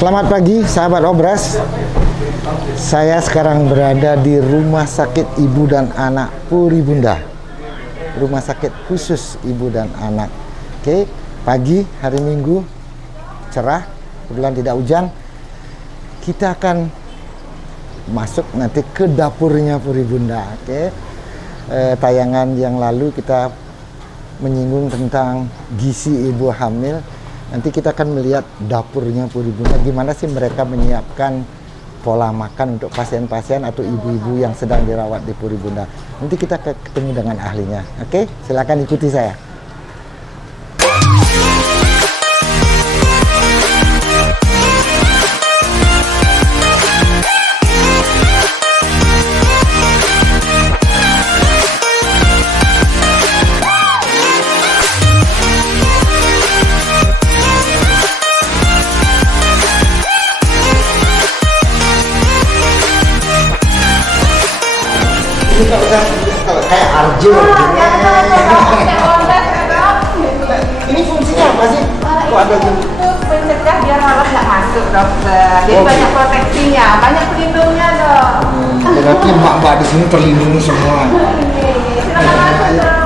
Selamat pagi sahabat Obras. Saya sekarang berada di Rumah Sakit Ibu dan Anak Puribunda. Rumah sakit khusus ibu dan anak. Oke, pagi hari Minggu cerah, kebetulan tidak hujan. Kita akan masuk nanti ke dapurnya Puribunda. Oke. Tayangan yang lalu kita menyinggung tentang gizi ibu hamil. Nanti kita akan melihat dapurnya Puribunda, gimana sih mereka menyiapkan pola makan untuk pasien-pasien atau ibu-ibu yang sedang dirawat di Puribunda. Nanti kita ketemu dengan ahlinya. Oke, silakan ikuti saya. Kalau kayak Arjo ini fungsinya apa sih? Kok ada gini? Mencegah biar malam nggak masuk, dokter. Jadi banyak proteksinya, banyak pelindungnya, dok. Berarti mbak-mbak di sini terlindungi semua. Silakan masuk, dok.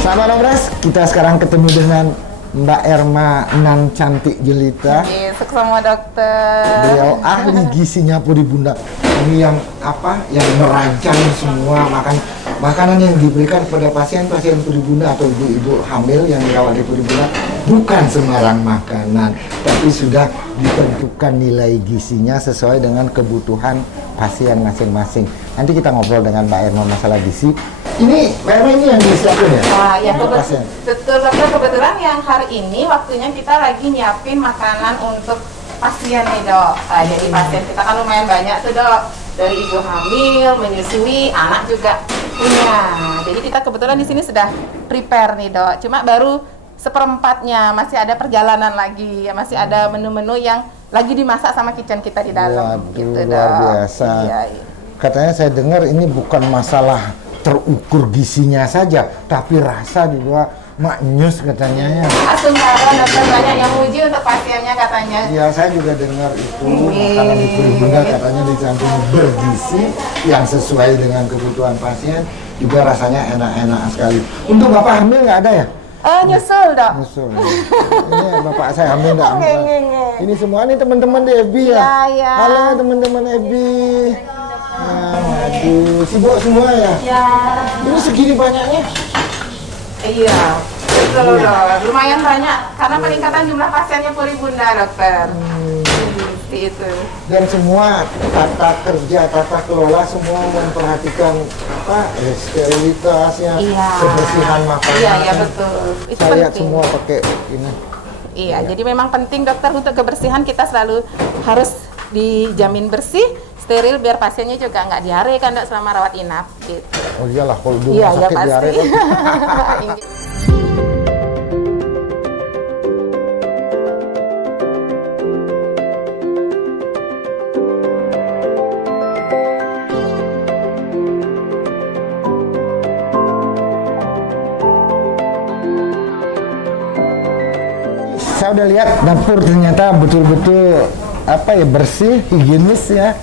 Sahabat Obras, kita sekarang ketemu dengan Mbak Erma Nan Cantik Jelita. Sukses sama dokter. Beliau ahli gizinya Puribunda. Ini yang apa? Yang merancang semua makanan yang diberikan kepada pasien-pasien Puribunda atau ibu-ibu hamil yang dirawat di Puribunda bukan sembarang makanan, tapi sudah ditentukan nilai gizinya sesuai dengan kebutuhan pasien masing-masing. Nanti kita ngobrol dengan Mbak Erma masalah gizi. Ini Mbak Erma ini yang disiapin ya? Ya betul, dokter. Kebetulan yang hari ini waktunya kita lagi nyiapin makanan untuk pasien nih, dok. Jadi pasien kita kan lumayan banyak tuh, dok. Dari ibu hamil, menyusui, anak juga punya. Jadi kita kebetulan di sini sudah prepare nih, dok. Cuma baru seperempatnya, masih ada perjalanan lagi, masih ada menu-menu yang lagi dimasak sama kitchen kita di dalam. Waduh, gitu, luar dok. biasa. Iya. Katanya saya dengar ini bukan masalah terukur gizinya saja, tapi rasa juga maknyus katanya ya. Langsung dokter banyak yang muji untuk pasiennya katanya. Iya, saya juga dengar itu makanan di Puribunda katanya di samping bergizi yang sesuai dengan kebutuhan pasien, juga rasanya enak-enak sekali. Untuk bapak hamil nggak ada ya? Nyusul, dok. Nyusul. Ini bapak saya hamil nggak? Ini semua nih teman-teman di FB ya? Iya. Halo teman-teman FB. Nah, waduh, sibuk semua ya? Ya. Ini segini banyaknya? Iya. Betul, dok. Lumayan banyak karena peningkatan jumlah pasiennya Puribunda, dokter. Seperti itu. Dan semua tata kerja, tata kelola semua memperhatikan sterilitasnya, Iya. kebersihan makanan. Iya, betul. Itu Saya lihat penting. semua pakai ini. Iya, jadi memang penting, dokter, untuk kebersihan kita selalu harus dijamin bersih, steril, biar pasiennya juga nggak diare kan, dok, selama rawat inap gitu. Oh iyalah, kalau di Iya, rumah sakit pasti. diare kan. Saya udah lihat dapur ternyata betul-betul bersih, higienis ya.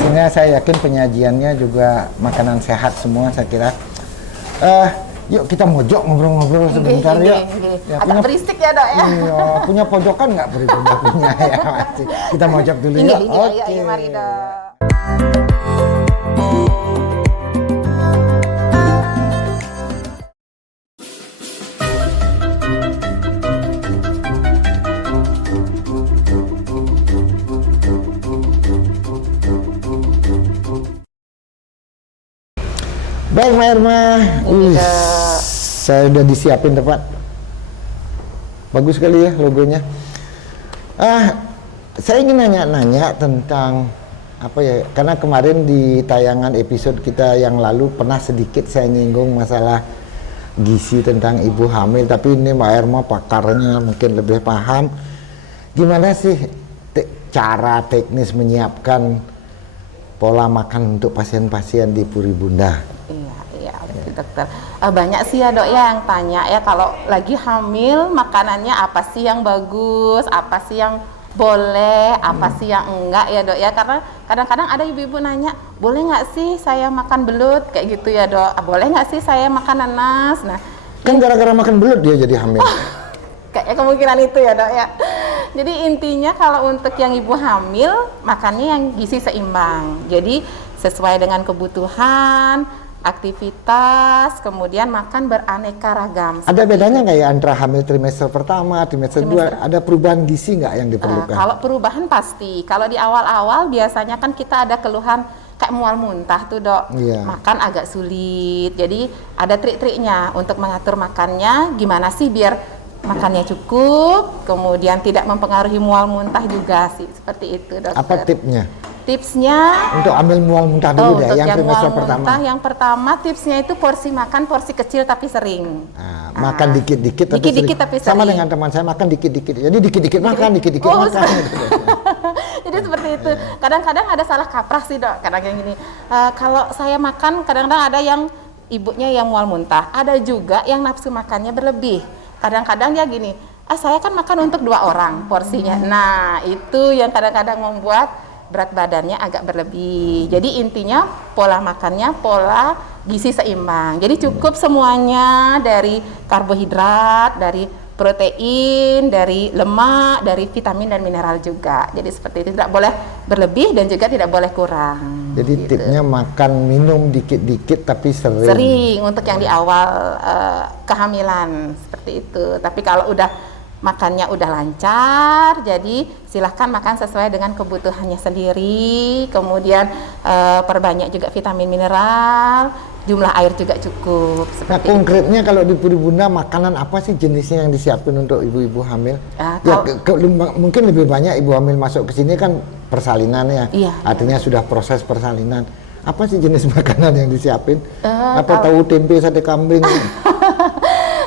Sehingga saya yakin penyajiannya juga makanan sehat semua saya kira. Yuk kita mojok ngobrol-ngobrol sebentar yuk. Ya, agak berisik ya, dok ya. Iya, punya pojokan nggak Puribunda punya ya pasti. Kita mojok dulu yuk. Oke. Mari, dok. Baik, Mbak Erma. Saya udah disiapin tepat. Bagus sekali ya logonya. Saya ingin nanya-nanya tentang karena kemarin di tayangan episode kita yang lalu pernah sedikit saya nyinggung masalah gizi tentang ibu hamil, tapi ini Mbak Erma pakarnya mungkin lebih paham. Gimana sih cara teknis menyiapkan pola makan untuk pasien-pasien di Puribunda? Iya. Ya, dokter. Banyak sih ya dok ya yang tanya ya kalau lagi hamil makanannya apa sih yang bagus, apa sih yang boleh, apa sih yang enggak ya dok ya, karena kadang-kadang ada ibu-ibu nanya, boleh nggak sih saya makan belut kayak gitu ya dok, boleh nggak sih saya makan nanas. Nah Kan gara-gara makan belut dia jadi hamil. kayaknya kemungkinan itu ya dok ya. Jadi intinya kalau untuk yang ibu hamil makannya yang gizi seimbang, jadi sesuai dengan kebutuhan, aktivitas, kemudian makan beraneka ragam. Ada bedanya nggak ya antara hamil trimester pertama, trimester 2? Ada perubahan gizi nggak yang diperlukan? Kalau perubahan pasti. Kalau di awal-awal biasanya kan kita ada keluhan kayak mual muntah tuh dok, Iya. makan agak sulit. Jadi ada trik-triknya untuk mengatur makannya. Gimana sih biar makannya cukup, kemudian tidak mempengaruhi mual muntah juga sih. Seperti itu dokter. Apa tipsnya? Tipsnya Untuk ambil mual muntah dulu deh, untuk yang trimester pertama. muntah yang pertama tipsnya itu porsi makan porsi kecil tapi sering. Makan dikit-dikit tapi dikit-dikit sering. tapi Sama sering. dengan teman saya makan dikit-dikit. Jadi dikit-dikit makan, dikit-dikit Oh, makan. Jadi seperti itu. Kadang-kadang ada salah kaprah sih dok. Kadang yang gini, kalau saya makan kadang-kadang ada yang ibunya yang mual muntah, ada juga yang nafsu makannya berlebih. Kadang-kadang dia gini, saya kan makan untuk 2 orang porsinya. Nah itu yang kadang-kadang membuat berat badannya agak berlebih. Jadi intinya pola makannya pola gizi seimbang. Jadi cukup semuanya dari karbohidrat, dari protein, dari lemak, dari vitamin dan mineral juga. Jadi seperti itu, tidak boleh berlebih dan juga tidak boleh kurang. Jadi tipnya makan minum dikit-dikit tapi sering. Sering untuk yang di awal kehamilan seperti itu. Tapi kalau udah makannya udah lancar, jadi silahkan makan sesuai dengan kebutuhannya sendiri. Kemudian perbanyak juga vitamin mineral, jumlah air juga cukup. Nah konkretnya kalau di Puri Bunda makanan apa sih jenisnya yang disiapin untuk ibu-ibu hamil? Mungkin lebih banyak ibu hamil masuk ke sini kan persalinan ya, iya, artinya sudah proses persalinan. Apa sih jenis makanan yang disiapin? Apa tahu tempe sate kambing?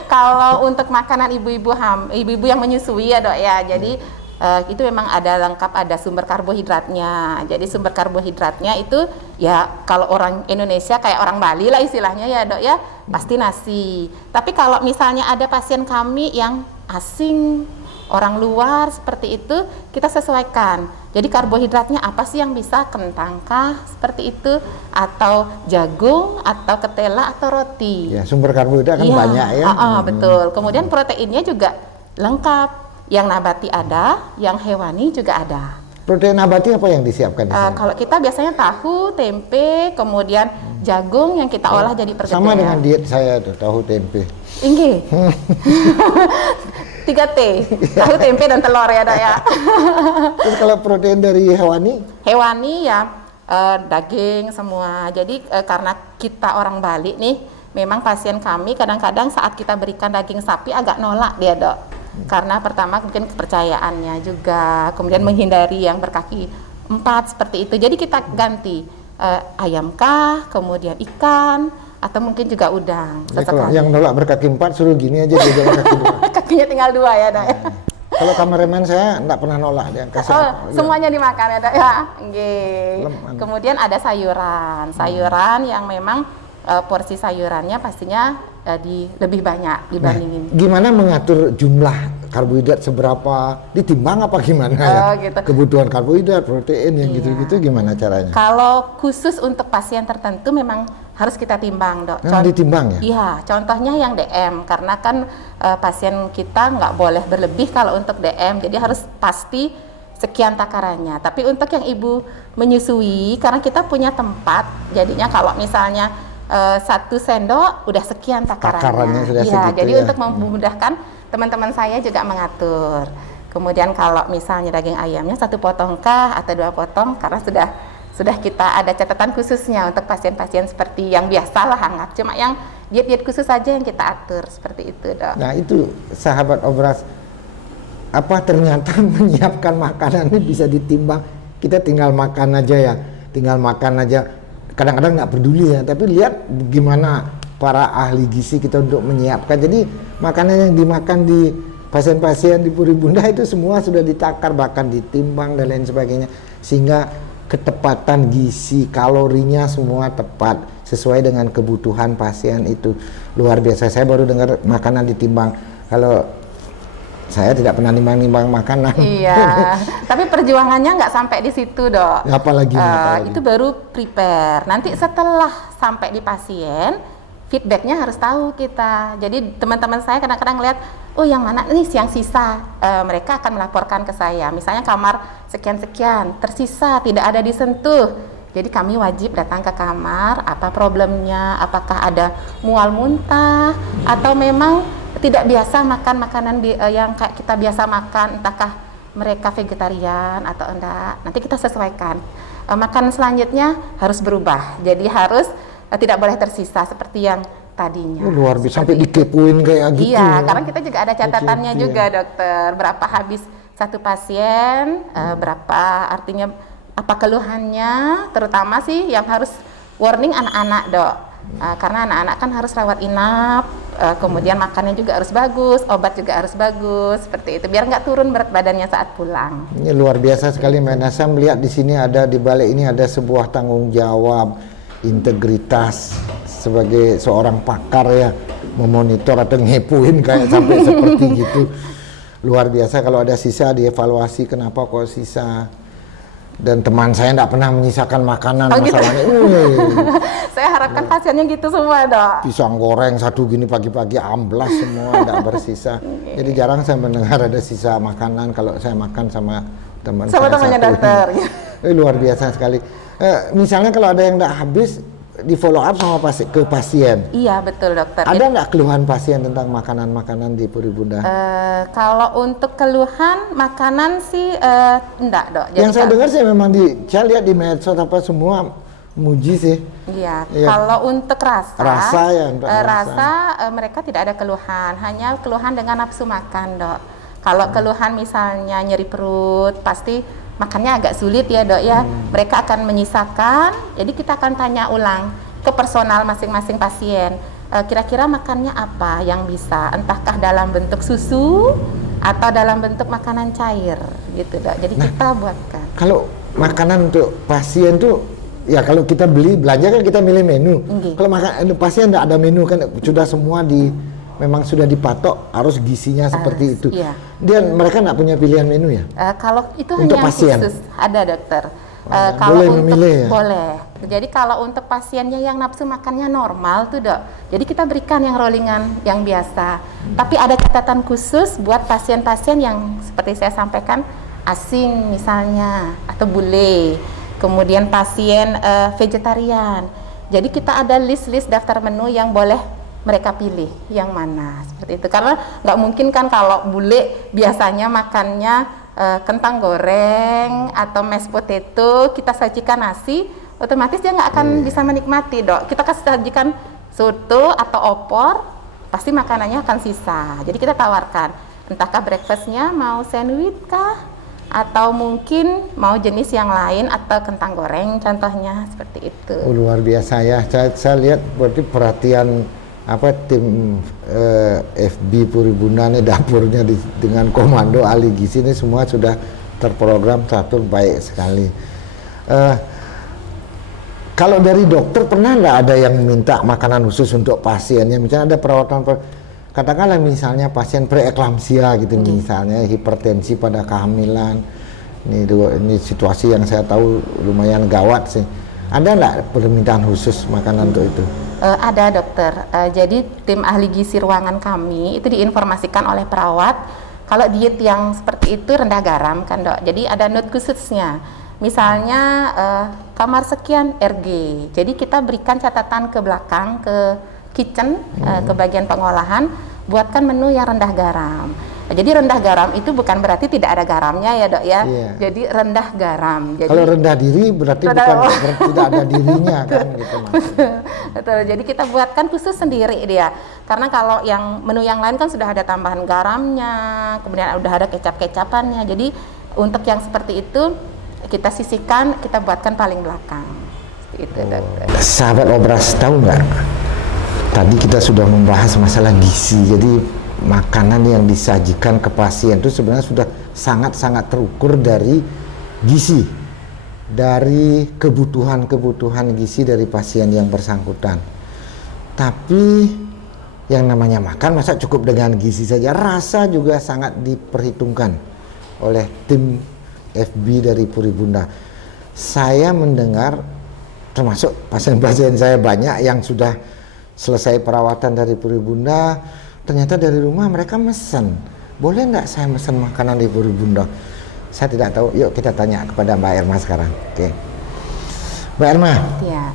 Kalau untuk makanan ibu-ibu yang menyusui ya dok ya, jadi itu memang ada lengkap, ada sumber karbohidratnya. Jadi sumber karbohidratnya itu ya kalau orang Indonesia kayak orang Bali lah istilahnya ya dok ya, pasti nasi. Tapi kalau misalnya ada pasien kami yang asing, orang luar seperti itu, kita sesuaikan. Jadi karbohidratnya apa sih yang bisa, kentangkah seperti itu, atau jagung, atau ketela, atau roti. Ya sumber karbohidrat kan banyak ya. Betul. Kemudian proteinnya juga lengkap. Yang nabati ada, yang hewani juga ada. Protein nabati apa yang disiapkan di sini? Kalau kita biasanya tahu, tempe, kemudian jagung yang kita olah jadi pergedean. Sama dengan diet saya tuh, tahu tempe. Inggih. 3T, tahu, tempe, dan telur ya dok ya. Terus kalau protein dari hewani? Hewani ya daging semua. Jadi karena kita orang Bali nih, memang pasien kami kadang-kadang saat kita berikan daging sapi agak nolak dia dok. Karena pertama mungkin kepercayaannya juga, kemudian menghindari yang berkaki 4 seperti itu. Jadi kita ganti ayam kah, kemudian ikan, atau mungkin juga udang. Ya, kalau yang nolak berkaki 4 suruh gini aja dia jalan kaki 2. Kakinya tinggal 2 ya dok. Kalau kameramen saya enggak pernah nolak dia kasih. Semuanya dimakan ya dok ya. Kemudian ada sayuran yang memang porsi sayurannya pastinya lebih banyak dibandingin. Nah, gimana mengatur jumlah karbohidrat seberapa, ditimbang apa gimana ya? Gitu. Kebutuhan karbohidrat, protein yang gitu-gitu gimana caranya? Kalau khusus untuk pasien tertentu memang harus kita timbang dok. Memang ditimbang ya? Iya, contohnya yang DM, karena kan pasien kita nggak boleh berlebih kalau untuk DM, jadi harus pasti sekian takarannya. Tapi untuk yang ibu menyusui, karena kita punya tempat, jadinya kalau misalnya 1 sendok udah sekian takarannya sudah ya, segitu jadi ya. untuk memudahkan teman-teman saya juga mengatur. Kemudian kalau misalnya daging ayamnya 1 potong kah atau 2 potong, karena sudah kita ada catatan khususnya untuk pasien-pasien seperti yang biasalah hangat, cuma yang diet-diet khusus saja yang kita atur seperti itu dok. Nah itu sahabat Obras, apa ternyata menyiapkan makanan ini bisa ditimbang, kita tinggal makan aja ya, kadang-kadang nggak peduli ya, tapi lihat gimana para ahli gizi kita untuk menyiapkan. Jadi makanan yang dimakan di pasien-pasien di Puri Bunda itu semua sudah ditakar, bahkan ditimbang dan lain sebagainya, sehingga ketepatan gizi kalorinya semua tepat. sesuai dengan kebutuhan pasien itu. Luar biasa. Saya baru dengar makanan ditimbang. Kalau saya tidak pernah nimbang-nimbang makanan. Iya, tapi perjuangannya nggak sampai di situ, Dok. Apalagi? Itu baru prepare. Nanti setelah sampai di pasien, feedbacknya harus tahu kita. Jadi teman-teman saya kadang-kadang lihat, oh yang mana nih yang sisa, mereka akan melaporkan ke saya. Misalnya kamar sekian-sekian, tersisa, tidak ada disentuh. Jadi kami wajib datang ke kamar, apa problemnya, apakah ada mual muntah, atau memang tidak biasa makan makanan yang kayak kita biasa makan, entahkah mereka vegetarian atau enggak. Nanti kita sesuaikan. Makanan selanjutnya harus berubah, jadi harus tidak boleh tersisa seperti yang tadinya. Luar biasa, sampai dikepoin kayak gitu. Iya, karena kita juga ada catatannya juga, dokter. Berapa habis satu pasien, berapa artinya apa keluhannya, terutama sih yang harus warning anak-anak, Dok. Karena anak-anak kan harus rawat inap, kemudian makannya juga harus bagus, obat juga harus bagus, seperti itu, biar nggak turun berat badannya saat pulang. Ini luar biasa sekali, Mbak. Saya melihat di sini ada, di balik ini ada sebuah tanggung jawab, integritas sebagai seorang pakar ya, memonitor atau ngepuin kayak sampai seperti gitu. Luar biasa. Kalau ada sisa dievaluasi, kenapa kok sisa. Dan teman saya tidak pernah menyisakan makanan, masalahnya. Gitu? Saya harapkan pasiennya gitu semua, Dok. Pisang goreng satu gini pagi-pagi amblas semua, tidak bersisa. Jadi jarang saya mendengar ada sisa makanan kalau saya makan sama teman saya. Temannya dokter. Luar biasa sekali. Misalnya kalau ada yang tidak habis, di follow up sama ke pasien. Iya, betul, dokter. Ada nggak keluhan pasien tentang makanan-makanan di Puri Bunda? Kalau untuk keluhan makanan sih enggak, Dok. Jadi yang saya dengar sih memang saya lihat di medsos apa semua muji sih. Iya. Kalau untuk rasa mereka tidak ada keluhan, hanya keluhan dengan nafsu makan, Dok. Kalau keluhan misalnya nyeri perut, pasti makannya agak sulit ya, Dok ya. Mereka akan menyisakan, jadi kita akan tanya ulang ke personal masing-masing pasien. Kira-kira makannya apa yang bisa, entahkah dalam bentuk susu atau dalam bentuk makanan cair gitu, Dok. Jadi kita buatkan. Kalau makanan untuk pasien tuh, ya kalau kita belanja kan kita milih menu. Kalau pasien tidak ada menu kan, sudah semua memang sudah dipatok harus gizinya seperti itu. Iya. Mereka nggak punya pilihan menu ya? Kalau itu untuk hanya pasien khusus ada, dokter. Kalau boleh memilih ya? Boleh. Jadi kalau untuk pasiennya yang nafsu makannya normal tuh, Dok. Jadi kita berikan yang rollingan yang biasa. Tapi ada catatan khusus buat pasien-pasien yang seperti saya sampaikan asing misalnya atau bule. Kemudian pasien vegetarian. Jadi kita ada list-list daftar menu yang boleh mereka pilih yang mana, seperti itu. Karena nggak mungkin kan kalau bule biasanya makannya kentang goreng atau mashed potato, kita sajikan nasi, otomatis dia nggak akan bisa menikmati, Dok. Kita kasih sajikan soto atau opor, pasti makanannya akan sisa. Jadi kita tawarkan, entahkah breakfastnya mau sandwich kah, atau mungkin mau jenis yang lain, atau kentang goreng contohnya, seperti itu. Luar biasa ya. Saya lihat berarti perhatian tim FB Puri Bunda nih, dapurnya dengan komando ahli gizi ini semua sudah terprogram teratur baik sekali. Kalau dari dokter pernah nggak ada yang minta makanan khusus untuk pasiennya? Misalnya ada perawatan, katakanlah misalnya pasien preeklamsia gitu, misalnya hipertensi pada kehamilan. Ini situasi yang saya tahu lumayan gawat sih. Ada nggak permintaan khusus makanan untuk itu? Ada, dokter. Jadi tim ahli gizi ruangan kami itu diinformasikan oleh perawat kalau diet yang seperti itu rendah garam kan, Dok. Jadi ada note khususnya. Misalnya kamar sekian RG. Jadi kita berikan catatan ke belakang, ke kitchen, ke bagian pengolahan, buatkan menu yang rendah garam. Jadi rendah garam itu bukan berarti tidak ada garamnya ya, Dok ya. Jadi rendah garam. Jadi kalau rendah diri berarti bukan tidak ada dirinya kan gitu. Betul. Jadi kita buatkan khusus sendiri dia. Karena kalau yang menu yang lain kan sudah ada tambahan garamnya, kemudian udah ada kecap-kecapannya. Jadi untuk yang seperti itu kita sisihkan, kita buatkan paling belakang. Seperti itu, Dokter. Sahabat Obras, tahu nggak? Tadi kita sudah membahas masalah gizi. Jadi makanan yang disajikan ke pasien itu sebenarnya sudah sangat-sangat terukur dari gizi. dari kebutuhan-kebutuhan gizi dari pasien yang bersangkutan. Tapi yang namanya makan masa cukup dengan gizi saja, rasa juga sangat diperhitungkan oleh tim FB dari Puri Bunda. Saya mendengar, termasuk pasien-pasien saya banyak yang sudah selesai perawatan dari Puri Bunda, ternyata dari rumah mereka mesen, boleh nggak saya mesen makanan di Puri Bunda? Saya tidak tahu, yuk kita tanya kepada Mbak Erma sekarang. Oke, Mbak Erma, Ya.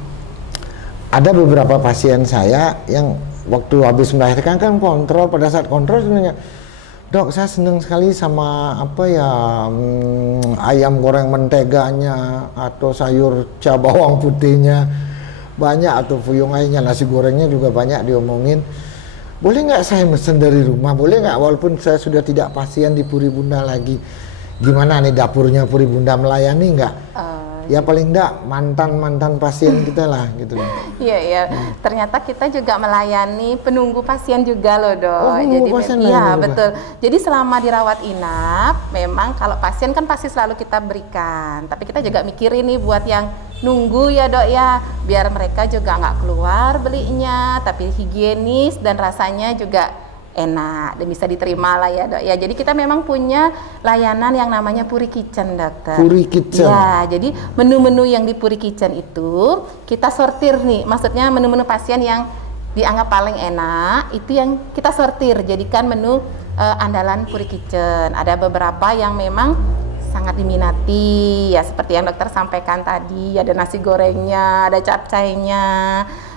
ada beberapa pasien saya yang waktu habis melahirkan kan kontrol, pada saat kontrol sebenarnya, dok saya senang sekali sama apa ya, ayam goreng menteganya atau sayur bawang putihnya banyak, atau fuyung ayamnya, nasi gorengnya juga banyak diomongin. Boleh nggak saya mesen dari rumah? Boleh nggak, walaupun saya sudah tidak pasien di Puri Bunda lagi? Gimana nih dapurnya Puri Bunda, melayani nggak? Ya paling enggak mantan pasien kita lah gitu loh. Iya. Ternyata kita juga melayani penunggu pasien juga loh, Dok. Oh, penunggu pasien iya, juga. betul. Jadi selama dirawat inap, memang kalau pasien kan pasti selalu kita berikan. Tapi kita juga mikirin nih buat yang nunggu ya, Dok ya, biar mereka juga nggak keluar belinya, tapi higienis dan rasanya juga enak dan bisa diterima lah ya, Dok ya. Jadi kita memang punya layanan yang namanya Puri Kitchen, Dokter. Puri Kitchen. Ya, jadi menu-menu yang di Puri Kitchen itu kita sortir nih. Maksudnya menu-menu pasien yang dianggap paling enak itu yang kita sortir jadikan menu andalan Puri Kitchen. Ada beberapa yang memang sangat diminati ya, seperti yang dokter sampaikan tadi, ada nasi gorengnya, ada capcainya.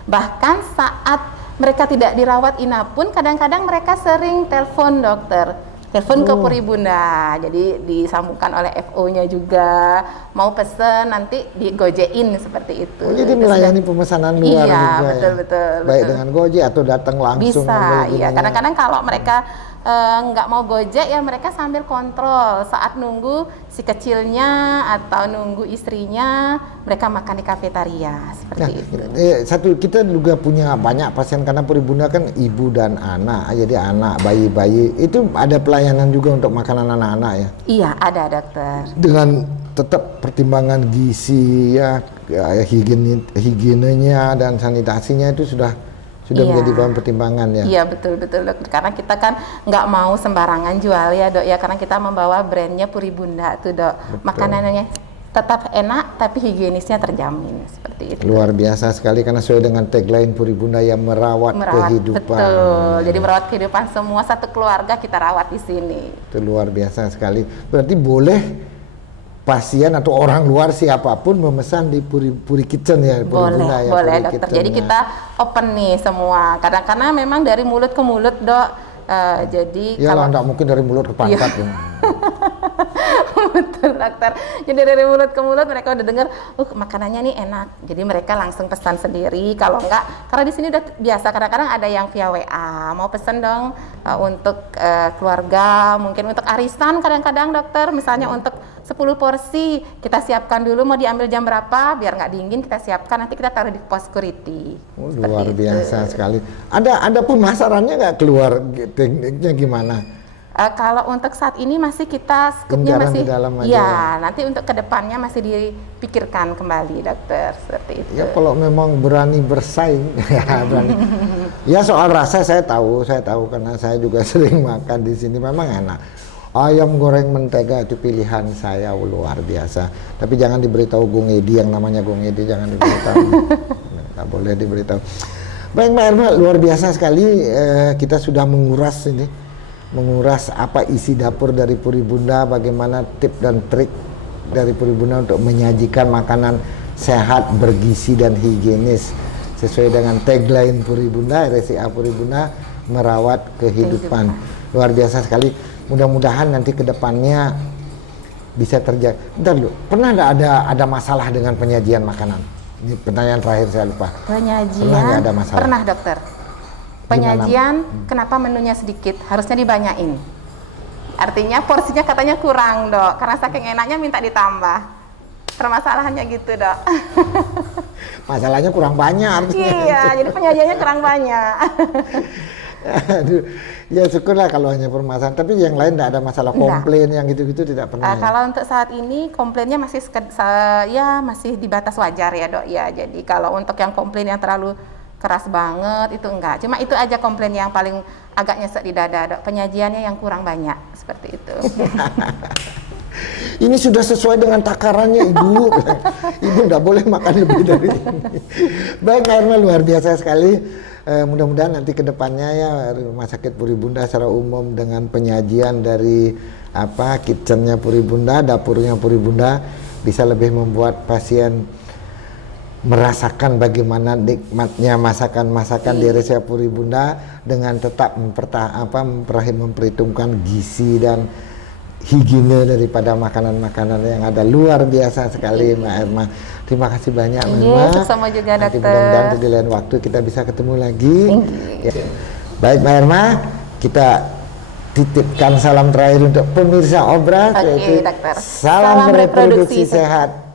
Bahkan saat mereka tidak dirawat inap pun kadang-kadang mereka sering telepon dokter, telepon ke Puri Bunda, jadi disambungkan oleh FO-nya juga, mau pesen nanti digojein seperti itu. Oh, jadi melayani pemesanan luar iya, juga betul. Baik dengan Gojek atau datang langsung. Bisa, iya. Kadang-kadang kalau mereka nggak mau Gojek ya mereka sambil kontrol saat nunggu si kecilnya atau nunggu istrinya, mereka makan di kafetaria seperti itu. Satu, kita juga punya banyak pasien karena Puri Bunda kan ibu dan anak, jadi anak, bayi-bayi itu ada pelayanan juga untuk makanan anak-anak ya. Iya, ada dokter. Dengan tetap pertimbangan gizi ya, higienenya dan sanitasinya itu sudah Iya. menjadi bahan pertimbangan ya. Iya, betul Dok. Karena kita kan nggak mau sembarangan jual ya, Dok ya, karena kita membawa brandnya Puri Bunda tuh, Dok. Betul. Makanannya tetap enak tapi higienisnya terjamin seperti itu. Luar biasa sekali karena sesuai dengan tagline Puri Bunda yang merawat kehidupan. Betul. Jadi merawat kehidupan semua satu keluarga kita rawat di sini. Itu luar biasa sekali. Berarti boleh pasien atau orang luar siapapun memesan di Puri Kitchen ya, Puri Bunda ya. Boleh Puri dokter. Kitchen Jadi ya. kita open nih semua. Karena memang dari mulut ke mulut, Dok. Jadi ya kalau lah, nggak mungkin dari mulut ke pantat ya. betul dokter. Jadi dari mulut ke mulut mereka udah dengar, makanannya nih enak. Jadi mereka langsung pesan sendiri. Kalau enggak, karena di sini udah biasa. Kadang-kadang ada yang via WA mau pesan dong untuk keluarga, mungkin untuk arisan. Kadang-kadang dokter, misalnya untuk 10 porsi kita siapkan dulu, mau diambil jam berapa biar nggak dingin, kita siapkan nanti kita taruh di pos security. Oh, luar biasa sekali. Ada pemasarannya nggak keluar, tekniknya gimana? Kalau untuk saat ini masih kita skupnya Genjaran masih di dalam aja. ya, nanti untuk kedepannya masih dipikirkan kembali dokter seperti itu. Ya kalau memang berani bersaing ya berani. Ya soal rasa saya tahu karena saya juga sering makan di sini, memang enak. Ayam goreng mentega itu pilihan saya luar biasa. Tapi jangan diberitahu Gung Edi, yang namanya Gung Edi jangan diberitahu. Nggak boleh diberitahu. Baik Mbak Erma, luar biasa sekali kita sudah menguras apa isi dapur dari Puri Bunda, bagaimana tip dan trik dari Puri Bunda untuk menyajikan makanan sehat, bergizi dan higienis sesuai dengan tagline Puri Bunda, RSCA Puri Bunda, merawat kehidupan. Luar biasa sekali. Mudah-mudahan nanti ke depannya bisa terjadi. Bentar dulu, pernah nggak ada masalah dengan penyajian makanan? Ini pertanyaan terakhir, saya lupa. Penyajian Pernah nggak ada masalah? Pernah dokter. Penyajian kenapa menunya sedikit? Harusnya dibanyain. Artinya porsinya katanya kurang, Dok. Karena saking enaknya minta ditambah. Permasalahannya gitu, Dok. Masalahnya kurang banyak artinya. Iya, jadi penyajiannya kurang banyak. Aduh, ya syukurlah kalau hanya permasalahan. Tapi yang lain tidak ada masalah komplain yang gitu-gitu tidak pernah. Ya? Kalau untuk saat ini komplainnya masih ya masih di batas wajar ya dok ya. Jadi kalau untuk yang komplain yang terlalu keras banget itu enggak. Cuma itu aja komplain yang paling agak nyesek di dada dok. Penyajiannya yang kurang banyak seperti itu. Ini sudah sesuai dengan takarannya ibu. Ibu tidak boleh makan lebih dari ini. Baik Mbak Irma, luar biasa sekali. Mudah-mudahan nanti kedepannya ya Rumah Sakit Puri Bunda secara umum dengan penyajian dari kitchennya Puri Bunda, dapurnya Puri Bunda bisa lebih membuat pasien merasakan bagaimana nikmatnya masakan-masakan di resep Puri Bunda dengan tetap memperhitungkan gizi dan higiene daripada makanan-makanan yang ada. Luar biasa sekali Mbak Irma. Terima kasih banyak Mbak Irma. Sama juga nanti dokter. mudah-mudahan di lain waktu kita bisa ketemu lagi. Ya. Baik Mbak Irma, kita titipkan salam terakhir untuk pemirsa Obras, yaitu dokter. salam reproduksi sehat.